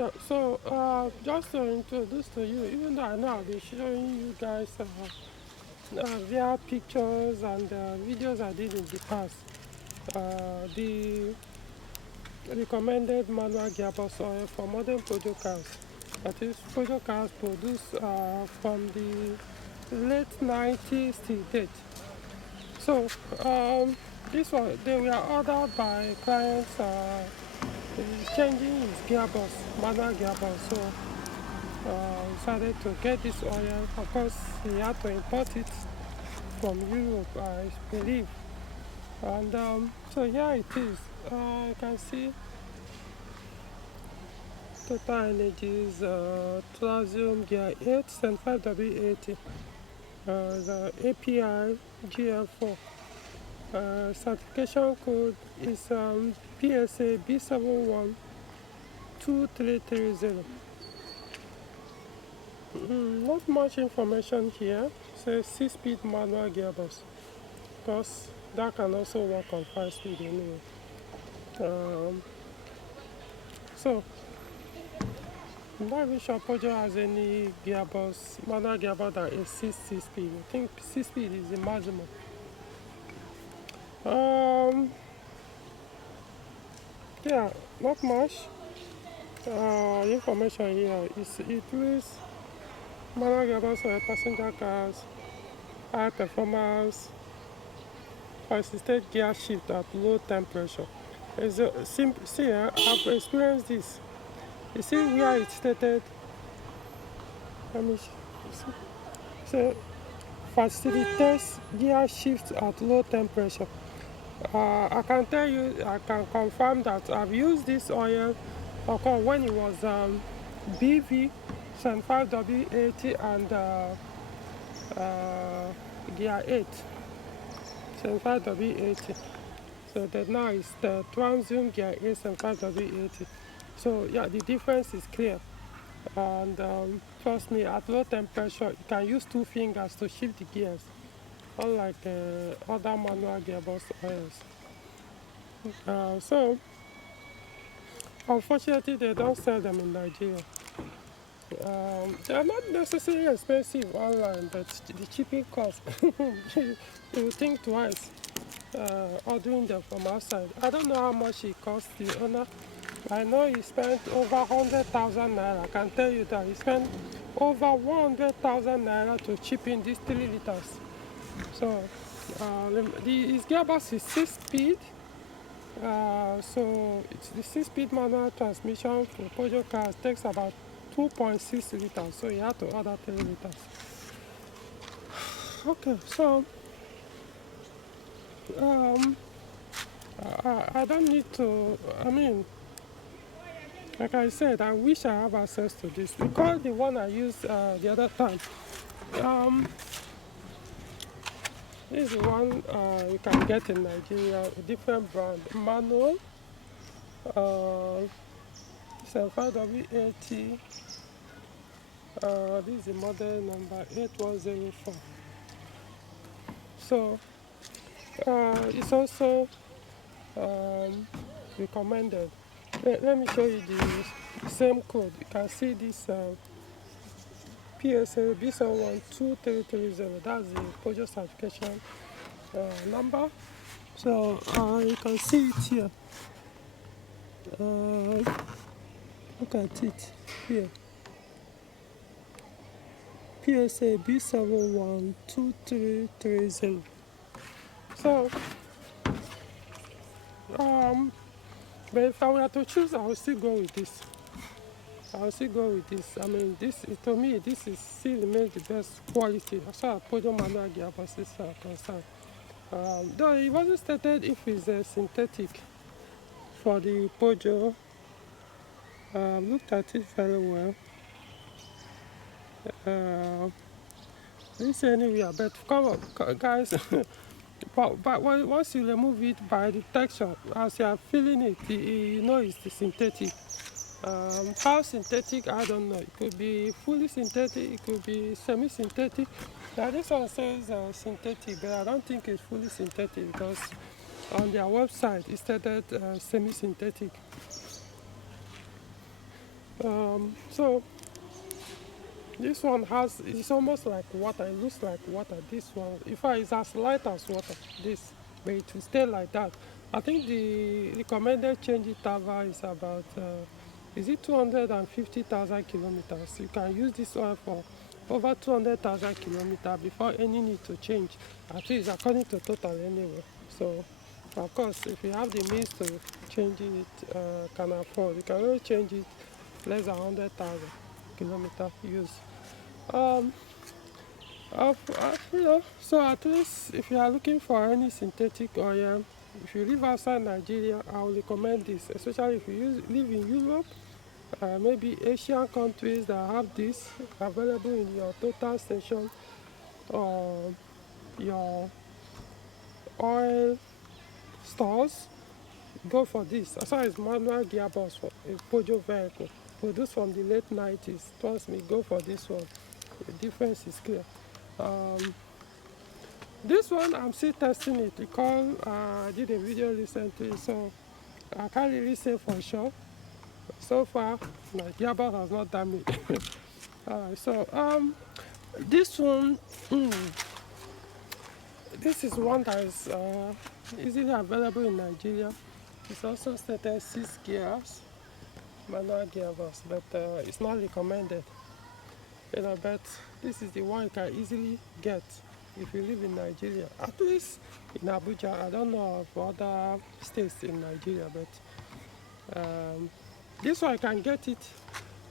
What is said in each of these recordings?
Yeah, so just to introduce to you, even though I know I'll be showing you guys via pictures and videos I did in the past, the recommended manual gearbox oil for modern Peugeot cars. That is, Peugeot cars produced from the late 90s till date. So this one, they were ordered by clients changing his gearbox, manual gearbox. So decided to get this oil. Of course, he had to import it from Europe, I believe. And so here it is. You can see total energies, Traxium Gear 8, 75w-80, the API GL4. Certification code is PSA B712330. Not much information here. Says 6-speed manual gearbox. Because that can also work on 5-speed anyway. So I'm not even sure Peugeot has any gearbox, manual gearbox that exists 6-speed. I think 6-speed is the maximum. Yeah, not much information here. It lists manual gearbox for passenger cars, high performance, assisted gear shift at low temperature. See, I've experienced this. You see where it stated, let me see, so facilitates gear shift at low temperature. I can tell you, I can confirm that I've used this oil when it was BV 75w-80 and gear 8 75w-80. So that now is the Traxium gear 8 75w-80. So yeah, the difference is clear. And trust me, at low temperature, you can use 2 fingers to shift the gears, unlike other manual gearbox oils. So unfortunately, they don't sell them in Nigeria. They are not necessarily expensive online, but the shipping cost, you think twice ordering them from outside. I don't know how much it cost the owner. I know he spent over 100,000 naira. I can tell you that he spent over 100,000 naira to chip in these 3 liters. So his gearbox is 6-speed. So it's the 6-speed manual transmission for Peugeot cars takes about 2.6 liters. So you have to order 3 liters. Okay, so I don't need to. I mean, like I said, I wish I have access to this because the one I used the other time. This is the one you can get in Nigeria, a different brand, manual, 75w-80. This is the model number 8104. So it's also recommended. Let me show you the same code. You can see this PSA B712330. That's the Peugeot certification number. So you can see it here. Look at it here. PSA B712330. So but if I were to choose, I would still go with this. I mean, to me, this is still remains the best quality as far as Peugeot manual gearboxes are concerned. Though it wasn't stated if it's synthetic for the Peugeot. Looked at it very well. Didn't say anywhere, but come on, guys. but once you remove it by the texture, as you are feeling it, you know it's the synthetic. How synthetic, I don't know. It could be fully synthetic, it could be semi-synthetic. Now this one says synthetic, but I don't think it's fully synthetic because on their website it stated semi-synthetic. So this one has, it's almost like water. It looks like water. This one, in fact, it's as light as water. This, but it will stay like that. I think the recommended change interval is about, is it 250,000 kilometers? You can use this oil for over 200,000 kilometers before any need to change. At least according to Total anyway. So, of course, if you have the means to change it, can afford, you can only change it less than 100,000 kilometer use. Um, so at least if you are looking for any synthetic oil, if you live outside Nigeria, I will recommend this, especially if you live in Europe, maybe Asian countries that have this available in your total station or your oil stores. Go for this. As far as manual gearbox for a Peugeot vehicle produced from the late 90s, trust me, go for this one. The difference is clear. This one I'm still testing it because I did a video recently, so I can't really say for sure. So far, my gearbox has not damaged. This one, this is one that is easily available in Nigeria. It's also stated 6 gears, manual gearbox, but it's not recommended. But this is the one you can easily get if you live in Nigeria. At least in Abuja. I don't know of other states in Nigeria, but this one you can get it.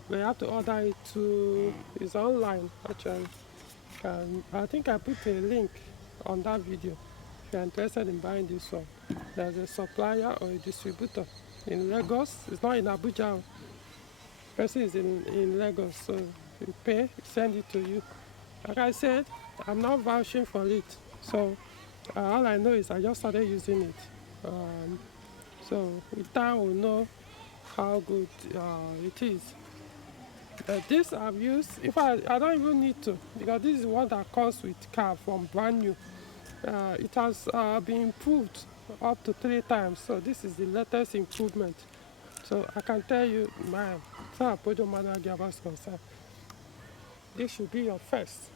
But you have to order it to. It's online actually. I think I put a link on that video. If you're interested in buying this one, there's a supplier or a distributor in Lagos. It's not in Abuja. Person is in Lagos, so you pay, send it to you. Like I said, I'm not vouching for it, so all I know is I just started using it. So with time we'll know how good it is. This I've used, if I don't even need to, because this is one that comes with car from brand new. It has been improved up to 3 times, so this is the latest improvement. So I can tell you, man, as far as Peugeot manual gearbox is concerned, this should be your first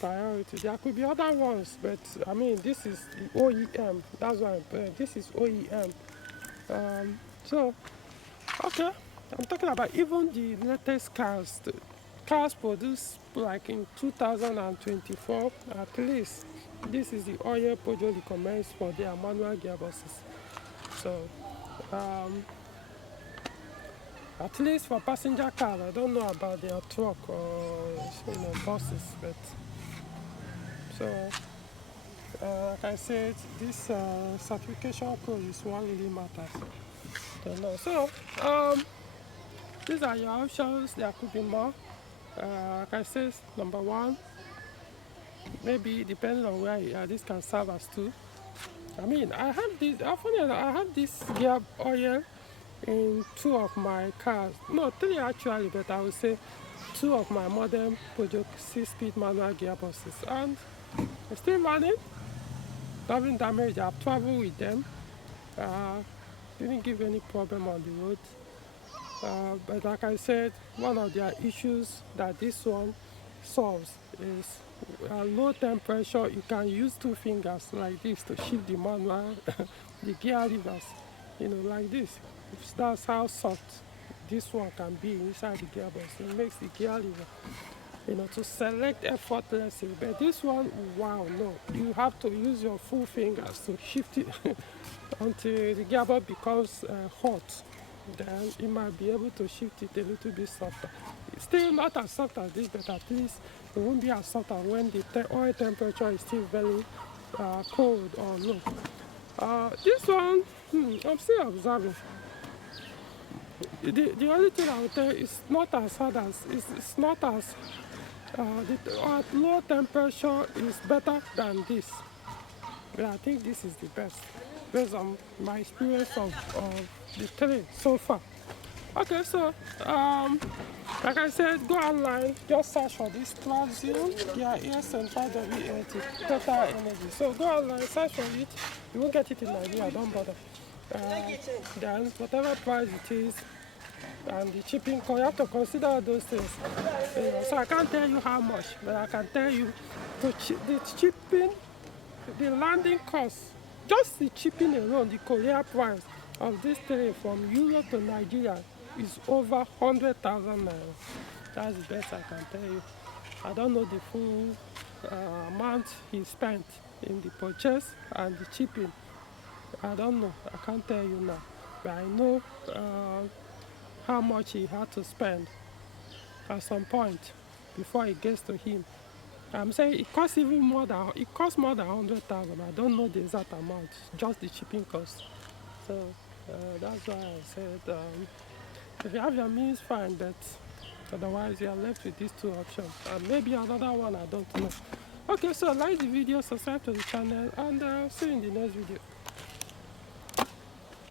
priority. There could be other ones, but I mean, this is the OEM. That's why this is OEM. So, okay, I'm talking about even the latest cars. The cars produced like in 2024, at least. This is the oil Peugeot recommends for their manual gearboxes. So, at least for passenger cars, I don't know about their truck or buses, but so like I said, this certification code is what really matters. Don't know. So these are your options. There could be more. Like I said, number one, maybe depending on where you are, this can serve as two. I mean, I have this gear oil in 2 of my cars. No, 3 actually, but I would say 2 of my modern Peugeot 6-speed manual gearboxes. And they're still running. Nothing damaged. I've traveled with them. Didn't give any problem on the road. But like I said, one of their issues that this one solves is low temperature. You can use 2 fingers like this to shift the manual, the gear levers, like this. That's how soft this one can be inside the gearbox. It makes the gear lever, to select effortlessly. But this one, wow, no. You have to use your full fingers to shift it until the gearbox becomes hot. Then you might be able to shift it a little bit softer. It's still not as soft as this, but at least it won't be as soft as when the oil temperature is still very cold or low. This one, I'm still observing. The only thing I would tell you is not as hard as, it's not as, at low temperature is better than this. But I think this is the best, based on my experience of the 3 so far. Okay, so, like I said, go online, just search for this Traxium, yeah, 75w-80, Total Energy. So go online, search for it. You won't get it in Nigeria, don't bother. Then whatever price it is, and the shipping cost. You have to consider all those things. So I can't tell you how much, but I can tell you the shipping, the landing cost, just the shipping alone, the courier price of this train from Europe to Nigeria is over 100,000 naira. That's the best I can tell you. I don't know the full amount he spent in the purchase and the shipping. I don't know. I can't tell you now. But I know how much he had to spend at some point before it gets to him. I'm saying it costs even more than 100,000. I don't know the exact amount, just the shipping cost. So that's why I said if you have your means, fine, but otherwise you are left with these two options. And maybe another one, I don't know. Okay, so like the video, subscribe to the channel, and see you in the next video.